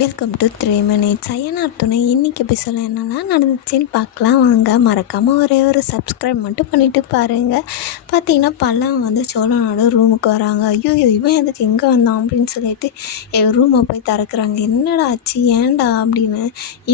Welcome to 3 minutes. Ayyanar துணை இன்றைக்கி எபிசோடில் என்னெல்லாம் நடந்துச்சுன்னு பார்க்கலாம் வாங்க. மறக்காமல் ஒரே ஒரு சப்ஸ்கிரைப் மட்டும் பண்ணிவிட்டு பாருங்கள். பார்த்தீங்கன்னா பல்லவன் சோழனோட ரூமுக்கு வராங்க. ஐயோ இவன் எதுக்கு எங்கே வந்தான் அப்படின்னு சொல்லிட்டு எங்கள் ரூமை போய் திறக்கிறாங்க. என்னடா ஆச்சு ஏன்டா அப்படின்னு.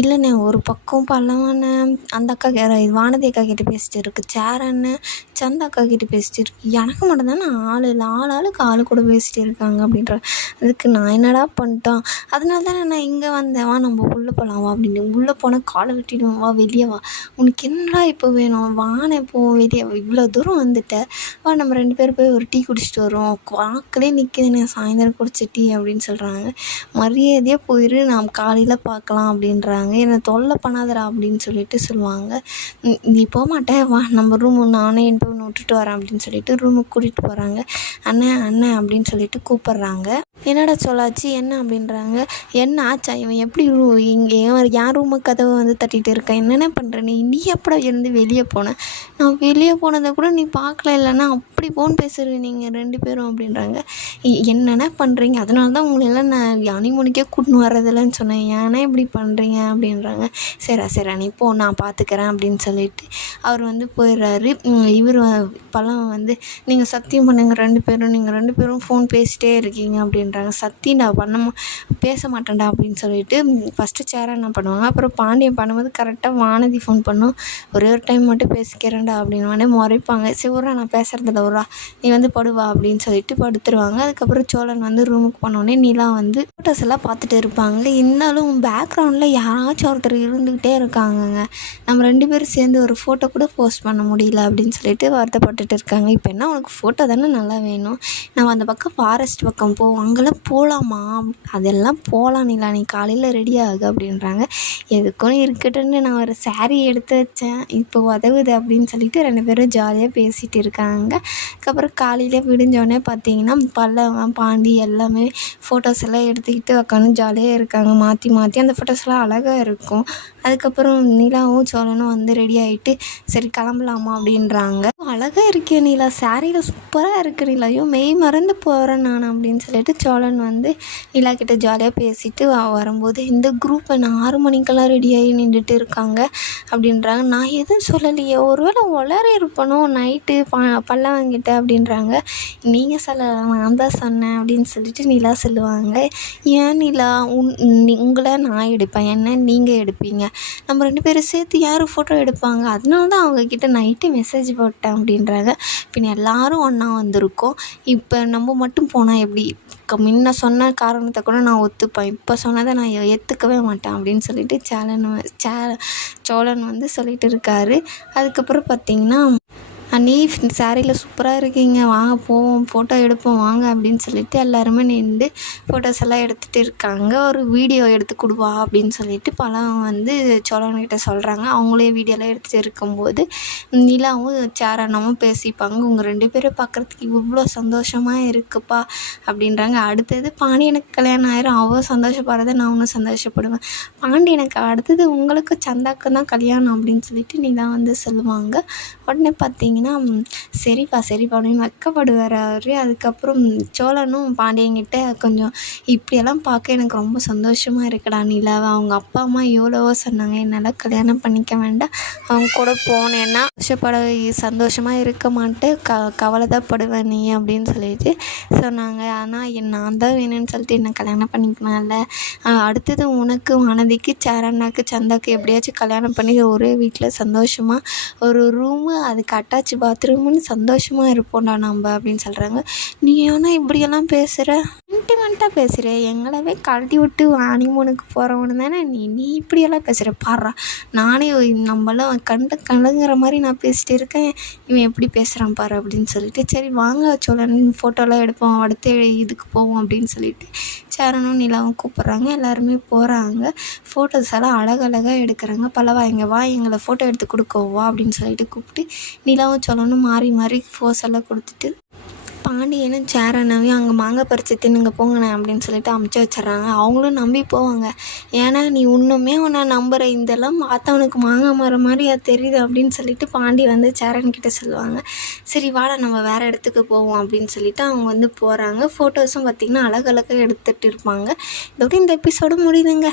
இல்லைண்ணே ஒரு பக்கம் பல்லவனை அந்த அக்கா வானதி அக்கா கிட்டே பேசிட்டு இருக்கு, சேரன்னு சந்த அக்கா கிட்டே பேசிட்டு இருக்கு, எனக்கு மட்டும் தானே ஆள் இல்லை, ஆளுக்கு ஆள் கூட பேசிட்டு இருக்காங்க அப்படின்ற. அதுக்கு நான் என்னடா பண்ணிட்டோம், அதனால தானே நான் இங்கே வந்தேன், வா நம்ம உள்ளே போகலாம் வா அப்படின்னு. உள்ளே போனால் காலை வெட்டிடுவோம், வா வெளியே வா, உனக்கு என்னடா இப்போ வேணும், வானே போ வெளியே, இவ்வளோ தூரம் வந்துட்டேன், வா நம்ம 2 பேரும் போய் ஒரு டீ குடிச்சிட்டு வரோம், வாக்கிலே நிற்கிதுண்ணே சாயந்தரம் குடிச்ச டீ அப்படின்னு சொல்கிறாங்க. மரியாதையாக போயிரு, நாம் காலையில் பார்க்கலாம் அப்படின்றாங்க. என்னை தொல்லை பண்ணாதடா அப்படின்னு சொல்லிட்டு சொல்லுவாங்க. நீ போக மாட்டே, வா நம்ம ரூமு நானே என் போய் விட்டுட்டு வரேன் அப்படின்னு சொல்லிட்டு ரூமுக்கு கூட்டிகிட்டு போகிறாங்க. அண்ணன் அண்ணன் அப்படின்னு சொல்லிட்டு கூப்பிட்றாங்க. என்னடா சொல்லாச்சு என்ன அப்படின்றாங்க. என்ன ஆச்சா, இவன் எப்படி இங்கே யார் ரூமு கதவை தட்டிகிட்டு இருக்கேன், என்னென்ன பண்ணுற நீ எப்படா இருந்து வெளியே போனேன், நான் வெளியே போனதை கூட நீ பார்க்கல, இல்லைன்னா அப்படி போன்னு பேசுகிறீங்க நீங்கள் 2 பேரும் அப்படின்றாங்க. என்னென்ன பண்ணுறீங்க, அதனால தான் உங்களெல்லாம் நான் அனிமோனிக்கே கூட்டின்னு வர்றதில்லன்னு சொன்னேன், ஏன்னா இப்படி பண்ணுறீங்க அப்படின்றாங்க. சரி நீ போ நான் பார்த்துக்கிறேன் அப்படின்னு சொல்லிட்டு அவர் போயிடுறாரு. இவர் பழம் நீங்கள் சத்தியம் பண்ணுங்க 2 பேரும், நீங்கள் 2 பேரும் ஃபோன் பேசிகிட்டே இருக்கீங்க அப்படின்றாங்க. சத்தியம் நான் பேச மாட்டேன்டா அப்படின்னு சொல்லிட்டு ஃபஸ்ட்டு சேர என்ன பண்ணுவாங்க. அப்புறம் பாண்டியன் பண்ணும்போது கரெக்டாக வானதி ஃபோன் பண்ணும். ஒரே ஒரு டைம் மட்டும் பேசிக்கிறேன்டா அப்படின்னு முறைப்பாங்க. சிவரா நான் பேசுகிறதில்ல ஒரா, நீ படுவா அப்படின்னு சொல்லிட்டு படுத்துருவாங்க. அதுக்கப்புறம் சோழன் ரூமுக்கு போனோடனே நிலா ஃபோட்டோஸ் எல்லாம் பார்த்துட்டு இருப்பாங்க. இருந்தாலும் பேக்ரவுண்டில் யாராச்சும் ஒருத்தர் இருந்துக்கிட்டே இருக்காங்கங்க. நம்ம 2 பேரும் சேர்ந்து ஒரு ஃபோட்டோ கூட போஸ்ட் பண்ண முடியல அப்படின்னு சொல்லிட்டு வருத்தப்பட்டுட்டு இருக்காங்க. இப்போ என்ன உனக்கு ஃபோட்டோ தானே நல்லா வேணும், நம்ம அந்த பக்கம் ஃபாரஸ்ட் பக்கம் போவோம், அங்கெல்லாம் போகலாமா, அதெல்லாம் போகலாம் நிலா, நீ காலையில் ரெடி ஆகு அப்படின்றாங்க. எதுக்கும் இருக்கட்டும்னு நான் ஒரு சாரீ எடுத்து வச்சேன், இப்போ உதவுது அப்படின்னு சொல்லிட்டு 2 பேரும் ஜாலியாக பேசிகிட்டு இருக்காங்க. அதுக்கப்புறம் காலையில் விடிஞ்சோடனே பார்த்தீங்கன்னா பல்லவன் பாண்டி எல்லாமே ஃபோட்டோஸ் எல்லாம் எடுத்துக்கிட்டு உட்காந்து ஜாலியாக இருக்காங்க. மாற்றி மாற்றி அந்த ஃபோட்டோஸ்லாம் அழகாக இருக்கும். அதுக்கப்புறம் நிலாவும் சோழனும் ரெடி ஆகிட்டு சரி கிளம்பலாமா அப்படின்றாங்க. அழகாக இருக்கே நிலா, சாரியில் சூப்பராக இருக்கு நிலா, ஐயோ மெய் மறந்து போகிறேன் நான் அப்படின்னு சொல்லிட்டு சோழன் நிலா கிட்ட ஜாலியாக பேசிட்டு வரும்போது இந்த குரூப் என்ன 6 மணிக்கெல்லாம் ரெடியாகி நின்றுட்டு இருக்காங்க அப்படின்றாங்க. நான் எதுவும் சொல்லலையே, ஒருவேளை உளறி இருப்பணும் நைட்டு பல்லவங்கிட்ட அப்படின்றாங்க. நீங்கள் சொல்லலாம், நான் தான் சொன்னேன் அப்படின்னு சொல்லிட்டு நிலா சொல்லுவாங்க. ஏன் நிலா, உங்களை நான் எடுப்பேன், என்ன நீங்கள் எடுப்பீங்க, நம்ம 2 பேரும் சேர்த்து யார் ஃபோட்டோ எடுப்பாங்க, அதனால தான் அவங்கக்கிட்ட நைட்டு மெசேஜ் போட்டேன் அப்படின்றாங்க. பின்ன எல்லோரும் ஒன்றா வந்திருக்கோம், இப்போ நம்ம மட்டும் போனால் எப்படி, முன்ன சொன்ன காரணத்தை கூட நான் ஒத்துப்பேன், இப்போ சொன்னதை நான் ஏற்றுக்கவே மாட்டேன் அப்படின்னு சொல்லிட்டு சோழன் சொல்லிட்டு இருக்காரு. அதுக்கப்புறம் பார்த்திங்கன்னா அண்ணி சாரியில் சூப்பராக இருக்கீங்க, வாங்க போவோம் ஃபோட்டோ எடுப்போம் வாங்க அப்படின்னு சொல்லிட்டு எல்லாருமே நின்று ஃபோட்டோஸ் எல்லாம் எடுத்துகிட்டு இருக்காங்க. ஒரு வீடியோ எடுத்து கொடுவா அப்படின்னு சொல்லிட்டு பழம் சோழன்கிட்ட சொல்கிறாங்க. அவங்களே வீடியோலாம் எடுத்துகிட்டு இருக்கும்போது நிலாவும் சேரனமும் பேசிப்பாங்க. உங்கள் 2 பேரும் பார்க்குறதுக்கு இவ்வளோ சந்தோஷமாக இருக்குப்பா அப்படின்றாங்க. அடுத்தது பாண்டியனுக்கு கல்யாணம் ஆயிரும், அவள் சந்தோஷப்படுறத நான் ஒன்றும் சந்தோஷப்படுவேன், பாண்டியனுக்கு அடுத்தது உங்களுக்கு சந்தாக்கு தான் கல்யாணம் அப்படின்னு சொல்லிட்டு நிலா சொல்லுவாங்க. உடனே பார்த்தீங்கன்னா சரிப்பா அப்படின்னு வெக்கப்படுவார் அவர். அதுக்கப்புறம் சோழனும் பாண்டியங்கிட்ட கொஞ்சம் இப்படியெல்லாம் பார்க்க எனக்கு ரொம்ப சந்தோஷமாக இருக்குடா நிலாவை, அவங்க அப்பா அம்மா எவ்வளவோ சொன்னாங்க, என்னால் கல்யாணம் பண்ணிக்க வேண்டாம், அவங்க கூட போனேன்னா சந்தோஷமாக இருக்க மாட்டேன், கவலை தான் படுவேன் நீ அப்படின்னு சொல்லிட்டு சொன்னாங்க. ஆனால் நான் தான் வேணும்னு சொல்லிட்டு என்ன கல்யாணம் பண்ணிக்கலாம்ல, அடுத்தது உனக்கு வானதிக்கு சேரண்ணாக்கு சந்தாக்கு எப்படியாச்சும் கல்யாணம் பண்ணி ஒரே வீட்டில் சந்தோஷமாக ஒரு ரூமு அதுக்கு அட்டாச் பாத்ரூம்னு சந்தோஷமாக இருப்போம்டா நம்ம அப்படின்னு சொல்கிறாங்க. நீ ஏன்னா இப்படியெல்லாம் பேசுகிற, சென்டிமெண்ட்டாக பேசுகிற, எங்களவே கழட்டி விட்டு ஹனிமூனுக்கு போகிறவனு தானே நீ இப்படியெல்லாம் பேசுகிற, பாடுறா நானே நம்மளாம் கண்டுங்கிற மாதிரி நான் பேசிட்டு இருக்கேன், இவன் எப்படி பேசுகிறான் பாரு அப்படின்னு சொல்லிட்டு சரி வாங்க சோழன் ஃபோட்டோலாம் எடுப்போம், அடுத்த இதுக்கு போவோம் அப்படின்னு சொல்லிட்டு சேரனும் நிலாவும் கூப்பிட்றாங்க. எல்லாருமே போகிறாங்க. ஃபோட்டோஸ் எல்லாம் அழகழகாக எடுக்கிறாங்க. பல்லவா இங்கே வா, எங்களை ஃபோட்டோ எடுத்து கொடுக்கவா அப்படின்னு சொல்லிட்டு கூப்பிட்டு நிலாவும் சோழனும் மாறி மாறி ஃபோஸ் எல்லாம் கொடுத்துட்டு பாண்டியனும் சேரனையும் அங்கே மாங்காய் பறித்து தின்னுங்க போங்கண்ணே அப்படின்னு சொல்லிட்டு அமுச்சு வச்சிட்றாங்க. அவங்களும் நம்பி போவாங்க. ஏன்னா நீ இன்னுமே உன்னை நம்புகிற இதெல்லாம் பார்த்தவனுக்கு மாங்காய் மரம் மாதிரியா தெரியுது அப்படின்னு சொல்லிட்டு பாண்டி வந்து சேரன்கிட்ட சொல்லுவாங்க. சரி வாடா நம்ம வேறு இடத்துக்கு போவோம் அப்படின்னு சொல்லிட்டு அவங்க வந்து போகிறாங்க. ஃபோட்டோஸும் பார்த்திங்கன்னா அழகழகாக எடுத்துகிட்டு இருப்பாங்க. இதோட இந்த எபிசோடு முடியுதுங்க.